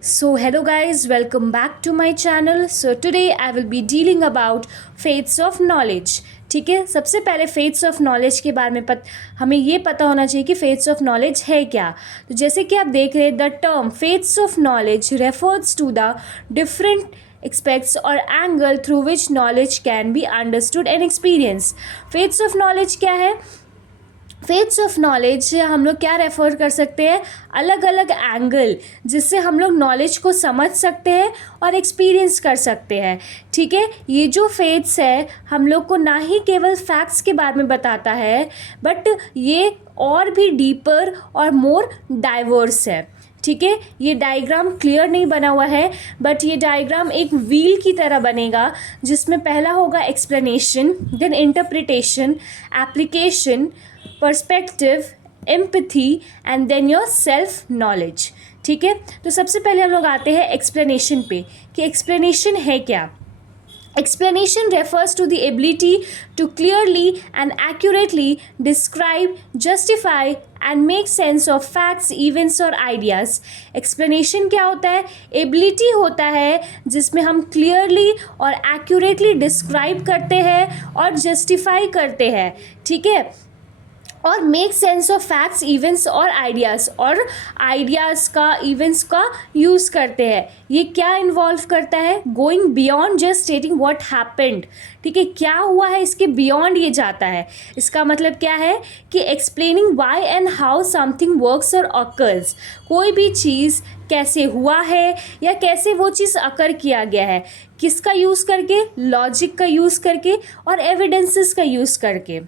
So hello guys, welcome back to my channel. So today I will be dealing about faiths of knowledge. ठीक है, सबसे पहले faiths of knowledge के बारे में हमें ये पता होना चाहिए कि फेथ्स ऑफ नॉलेज है क्या. तो जैसे कि आप देख रहे हैं, the term faiths of knowledge refers to the different aspects और angle through which knowledge can be understood and experience. Faiths of knowledge क्या है? फेथ्स ऑफ नॉलेज हम लोग क्या रेफ़र कर सकते हैं? अलग अलग एंगल जिससे हम लोग नॉलेज को समझ सकते हैं और एक्सपीरियंस कर सकते हैं. ठीक है, ये जो फेथ्स है हम लोग को ना ही केवल फैक्ट्स के बारे में बताता है, बट ये और भी डीपर और मोर डाइवर्स है. ठीक है, ये डायग्राम क्लियर नहीं बना हुआ है, बट ये डायग्राम एक व्हील की तरह बनेगा जिसमें पहला होगा explanation, then interpretation, application, perspective, empathy and then your self knowledge. ठीक है, तो सबसे पहले हम लोग आते हैं एक्सप्लेनेशन पे कि एक्सप्लेनेशन है क्या. Explanation refers to the ability to clearly and accurately describe, justify and make sense of facts, events और ideas. Explanation क्या होता है? Ability होता है जिसमें हम clearly और accurately describe करते हैं और justify करते हैं. ठीक है, और make sense of facts, events और आइडियाज़, और आइडियाज़ का, इवेंट्स का यूज़ करते हैं. ये क्या इन्वॉल्व करता है? Going beyond just stating what happened. ठीक है, क्या हुआ है इसके बियॉन्ड ये जाता है. इसका मतलब क्या है कि explaining why and how something works और ऑकर्स. कोई भी चीज़ कैसे हुआ है या कैसे वो चीज़ अकर किया गया है, किसका यूज़ करके? लॉजिक का यूज़ करके और एविडेंसेस का यूज़ करके.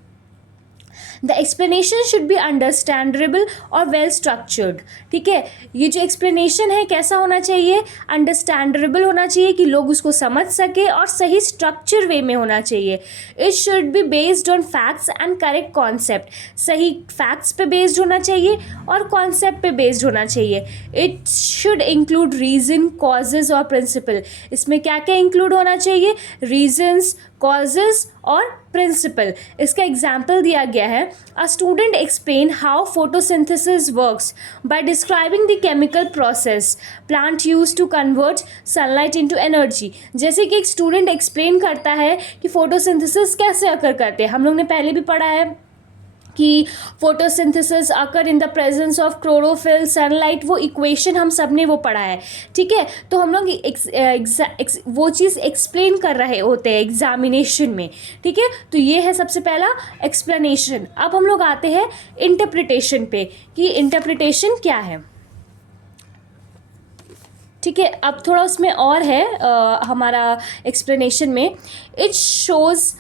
The explanation should be understandable और वेल स्ट्रक्चर्ड. ठीक है, ये जो एक्सप्लेनेशन है कैसा होना चाहिए? अंडरस्टैंडेबल होना चाहिए कि लोग उसको समझ सके, और सही स्ट्रक्चर वे में होना चाहिए. It should be based on facts and correct concept. सही फैक्ट्स पे बेस्ड होना चाहिए और कॉन्सेप्ट पे बेस्ड होना चाहिए. It should include reason, causes और प्रिंसिपल. इसमें क्या क्या इंक्लूड होना चाहिए? रीजन्स, कॉजेज़ और प्रिंसिपल. इसका एग्जाम्पल दिया गया है. A student explain how photosynthesis works by describing the chemical process plant use to convert sunlight into energy. जैसे कि एक स्टूडेंट एक्सप्लेन करता है कि फोटोसिंथेसिस कैसे अकर करते हैं. हम लोग ने पहले भी पढ़ा है कि photosynthesis occur in the presence of chlorophyll, sunlight. वो इक्वेशन हम सब ने वो पढ़ा है. ठीक है, तो हम लोग वो चीज़ एक्सप्लेन कर रहे होते हैं एग्जामिनेशन में. ठीक है, तो ये है सबसे पहला एक्सप्लेनेशन. अब हम लोग आते हैं इंटरप्रिटेशन पे कि इंटरप्रिटेशन क्या है. ठीक है, अब थोड़ा उसमें और है हमारा एक्सप्लेनेशन में. It shows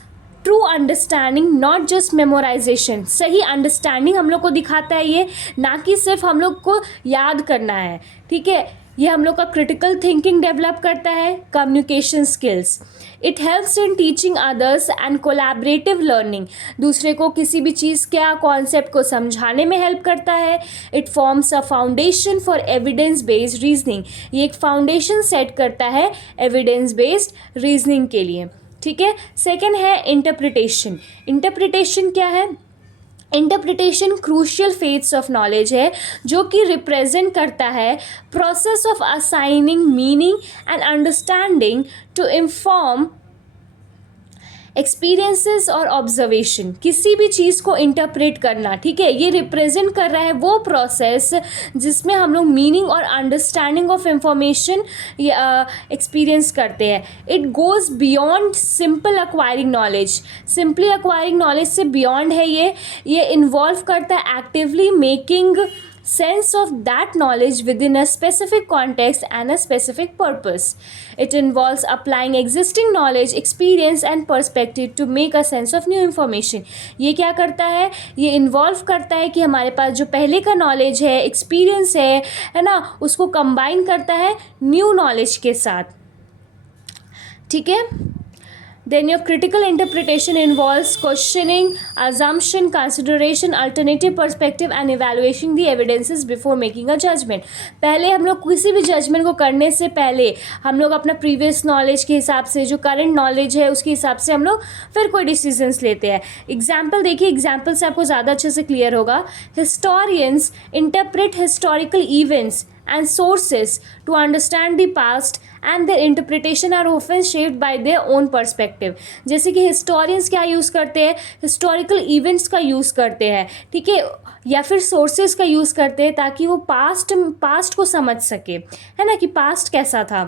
true understanding, not just memorisation. सही अंडरस्टैंडिंग हम लोग को दिखाता है ये, ना कि सिर्फ हम लोग को याद करना है. ठीक है, ये हम लोग का क्रिटिकल थिंकिंग डेवलप करता है, communication skills. It helps in teaching others and collaborative learning. दूसरे को किसी भी चीज़ क्या कॉन्सेप्ट को समझाने में हेल्प करता है. It forms a foundation for evidence based reasoning. ये एक फाउंडेशन सेट करता है एविडेंस बेस्ड रीजनिंग के लिए. ठीक है, सेकेंड है इंटरप्रिटेशन. इंटरप्रिटेशन क्या है? Interpretation crucial facets of knowledge है जो कि रिप्रेजेंट करता है process of assigning meaning and understanding to inform experiences और ऑब्जर्वेशन. किसी भी चीज़ को इंटरप्रेट करना. ठीक है, ये रिप्रेजेंट कर रहा है वो प्रोसेस जिसमें हम लोग मीनिंग और अंडरस्टैंडिंग ऑफ इंफॉर्मेशन एक्सपीरियंस करते हैं. It goes beyond simple acquiring knowledge. Simply acquiring knowledge से बियॉन्ड है ये इन्वॉल्व करता है actively making sense of that knowledge within a specific context and a specific purpose. It involves applying existing knowledge, experience and perspective to make a sense of new information. ये क्या करता है? ये involve करता है कि हमारे पास जो पहले का नॉलेज है, एक्सपीरियंस है ना, उसको कंबाइन करता है न्यू नॉलेज के साथ. ठीक है, then your critical interpretation involves questioning, assumption, consideration, alternative perspective and evaluating the evidences before making a judgment. पहले हम लोग किसी भी जजमेंट को करने से पहले हम लोग अपना प्रीवियस नॉलेज के हिसाब से, जो करंट नॉलेज है उसके हिसाब से हम लोग फिर कोई डिसीजंस लेते हैं. एग्जाम्पल देखिए, एग्जाम्पल से आपको ज़्यादा अच्छे से क्लियर होगा. Historians interpret historical events and sources to understand the past and their interpretation are often shaped by their own perspective. जैसे कि historians क्या यूज़ करते हैं, historical events का यूज़ करते हैं, ठीक है, या फिर sources का यूज़ करते हैं ताकि वो past को समझ सके, है ना, कि past कैसा था,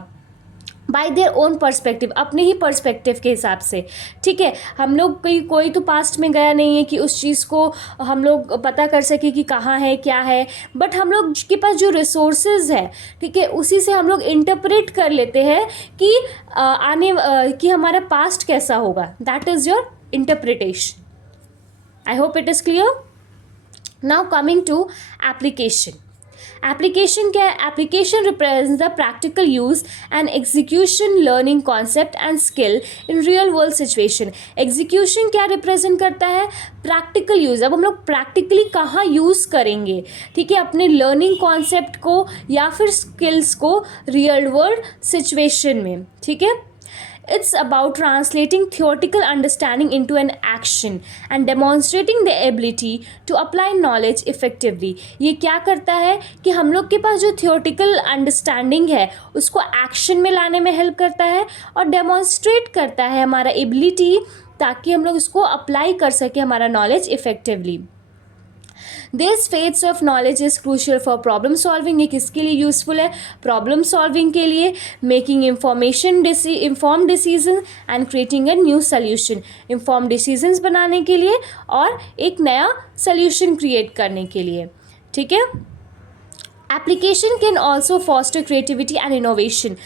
बाय देयर ओन पर्सपेक्टिव, अपने ही पर्सपेक्टिव के हिसाब से, ठीक है। हम लोग कोई तो पास्ट में गया नहीं है कि उस चीज़ को हम लोग पता कर सके कि कहाँ है क्या है, बट हम लोग के पास जो रिसोर्सेज है, ठीक है, उसी से हम लोग इंटरप्रेट कर लेते हैं कि कि हमारा पास्ट कैसा होगा। That is your interpretation. I hope it is clear. Now coming to application. Application क्या है? Application represents the practical use and execution learning concept and skill in real world situation. Execution क्या represent करता है? Practical use. अब हम लोग practically कहाँ use करेंगे, ठीक है, अपने लर्निंग कॉन्सेप्ट को या फिर स्किल्स को रियल वर्ल्ड सिचुएशन में, ठीक है। It's about translating theoretical understanding into an action and demonstrating the ability to apply knowledge effectively. ये क्या करता है कि हम लोग के पास जो theoretical understanding है उसको action में लाने में help करता है और demonstrate करता है हमारा ability, ताकि हम लोग उसको apply कर सके हमारा knowledge effectively. This facets of knowledge is crucial for problem solving. ये किसके लिए यूज़फुल है? प्रॉब्लम सॉल्विंग के लिए, making inform decision and creating a new solution. Inform decisions बनाने के लिए और एक नया सोल्यूशन क्रिएट करने के लिए, ठीक है। Application can also foster creativity and innovation.